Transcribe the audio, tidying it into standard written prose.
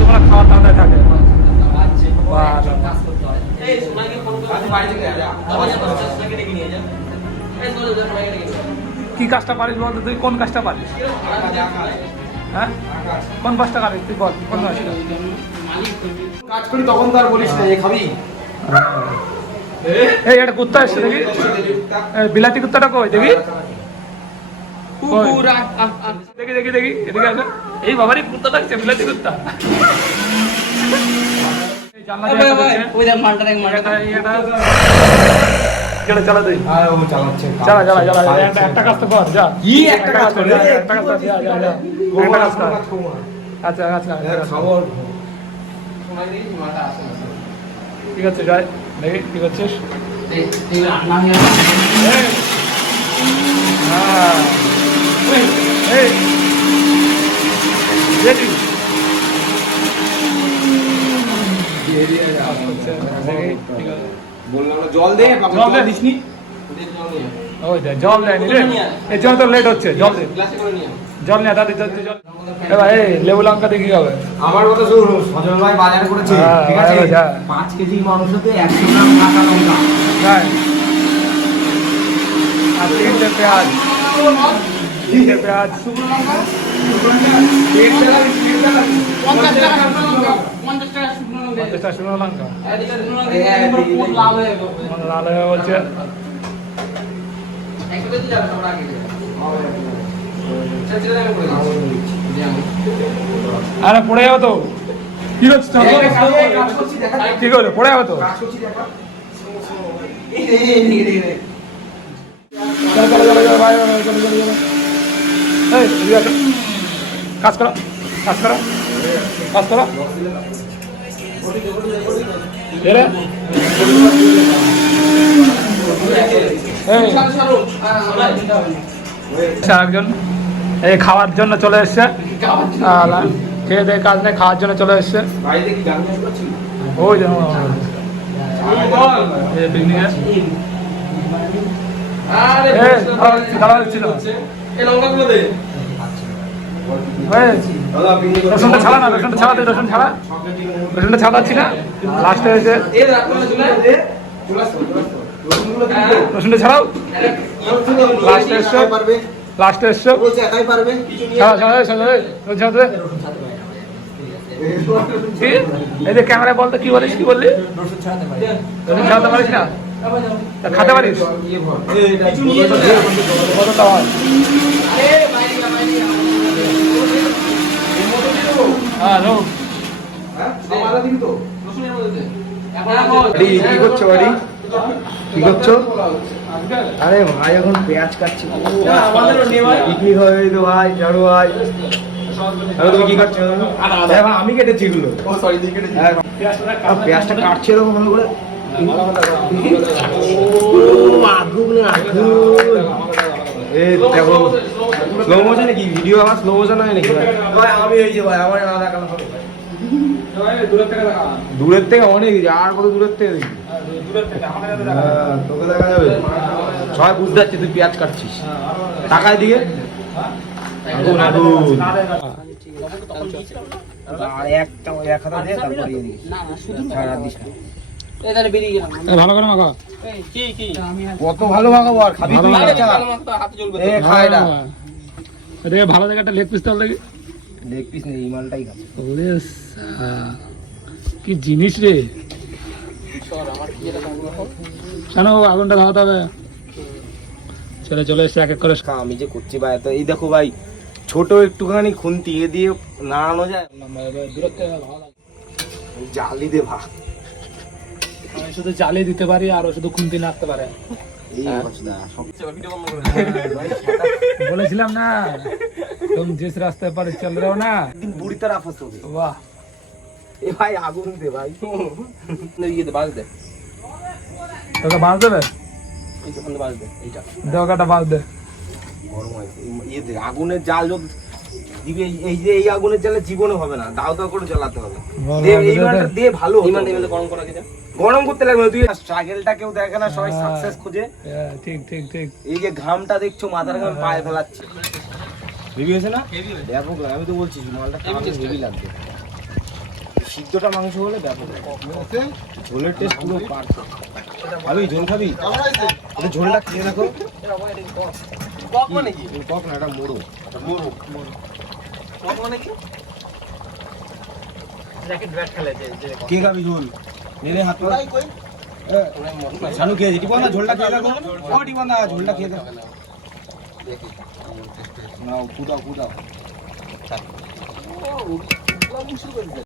তোমরা খাওয়ার দাওয়ায় থাকে কি কাজটা পারিস বলতো তুই? কোন কাজটা পারিস? হ্যাঁ, কোন কাজটা পারিস তুই বল? কোন কাজটা কাজ করি তখন তো আর বলিস না খাবি। এই একটা কুত্তা এসছে দেখি, বিলাতি কুত্তাটা কই দেখি, দেখি দেখি দেখি এদিকে আসো। এই বাবারই কুত্তা থাকছে, বিলাতি কুত্তা। একটা কাজ তো কর, যা একটা কাজ কর, একটা কাজ কর, আচ্ছা আচ্ছা ঠিক আছে যাই দেখি কি করছিস। জল দে, জল দিসনি, জল দেয়নি রে, এই জন্য তো লেট হচ্ছে। জল দে, জল নিয়ে দাদি জল। এবার এই লেবু লঙ্কা দিয়ে কি হবে? আমার কথা শুন, সজল ভাই বাজার করেছে, ঠিক আছে 5 কেজি মাংসতে 100 গ্রাম কাঁচা লঙ্কা, আর 3টে পেঁয়াজ, 3টে পেঁয়াজ, শুকনো লঙ্কা 50টা শুকনো লঙ্কা লাল হয়ে বলছে। আরে পড়ে যাবো তো, কি হচ্ছে? ঠিক হলো, পড়ে যাবো তো। কাজ করো, কাজ করো, কাজ করো। একজন এই খাওয়ার জন্য চলে এসছে, খেয়ে দিয়ে কাজ নেই, খাওয়ার জন্য চলে এসছে। ওই যে রসুনটা ছাড়া না, রসুনটা ছাড়া দে, রসুন ছাড়া, রসুনটা ছাড়াচ্ছি না। লাস্টে হয়েছে রসুনটা ছাড়াও, লাস্টে এসছো, লাস্টে এসছো, ছাড়া ছাড়া ছাড়া। এই যে ক্যামেরায় বলতো কি বলিস, কি বললি? রসুন ছাড়াতে পারিস না, খাতে পারিস? কতটা হয়? কি করছো বাড়ি, কি করছো? আরে ভাই এখন পেঁয়াজ কাটছি, পিকনিক হয়ে তো ভাই, জানো ভাই। তুমি কি করছো? আমি কেটেছি এগুলো, পেঁয়াজটা কাটছে এরকম ভালো করে। দেখো স্লো মোশনে কি ভিডিও, আমার স্লো মোশন হয় নাকি ভাই? আমি এই যে ভাই আমার আলাদা কালার হবে দূরের থেকে অনেক, আর কত দূরের থেকে দেখি, তোকে দেখা যাবে। সবাই বুঝতে পারছি তুই পেঁয়াজ কাটছিস, টাকায় দিকে ভালো করে মাখা, কত ভালো মাখাবো আর খাবি তুই? ভালো দেখে একটা লেগ পিস তাহলে দেখি। লেগ পিস নেই, মালটাই খাবে। কি জিনিস রে, কেন আগুনটা ধরাতে হবে? চলে চলে এসছে এক এক করে। আমি যে করছি ভাই, তো এই দেখো ভাই, ছোট একটুখানি খুন্তি এ দিয়ে নাড়ানো যায়, জালি দে ভাত। আমি শুধু জালি দিতে পারি, আর ও শুধু খুন্তি নাড়তে পারে। বলেছিলাম না তুমি जिस रास्ते पर चल रहे हो ना, बुरी तरह फंसोगे। वाह ए भाई आगुन दे भाई, ये दे बाज दे, তোকে বাঁশ দেবে, এই যে বন্ধ বাজ দে, এইটা দেওয়াটা বাঁশ দে। গরম হয় এই দে, আগুনের জাল যোগ দিবে, এই যে এই আগুনের জালে জীবনে হবে না, দাও দাও করে জ্বালাতে হবে। দে এই মানটা দে, ভালো ইমান দে, গরম করা কি, গরম করতে লাগবে। তুই স্ট্রাগলটা কেউ দেখে না, সবাই সাকসেস খোঁজে। ঠিক ঠিক ঠিক। এই যে ঘামটা দেখছো, মাথার ঘাম পায়ে ফেলাচ্ছে, হেভি হয়েছে না? দেখো আমি তো বলছি মালটা হেভি লাগবে। সিদ্ধটা মাংস হলে ব্যাপক ঝোলের টেস্ট পুরো পারফেক্ট। খাবি ঝোল খাবি? এটা ঝোলটা খেয়ে দেখো। কক মানে কি? কক না, এটা মোড়ো। কক মানে কি? কে খাবি ঝোল? নেড়ে হাত ধর। শানু খেয়েছি টিপন না, ঝোলটা খেয়ে দেখো। ও টিপন না, ঝোলটা খেয়ে দেখো। নাও কুদাও কুদাও।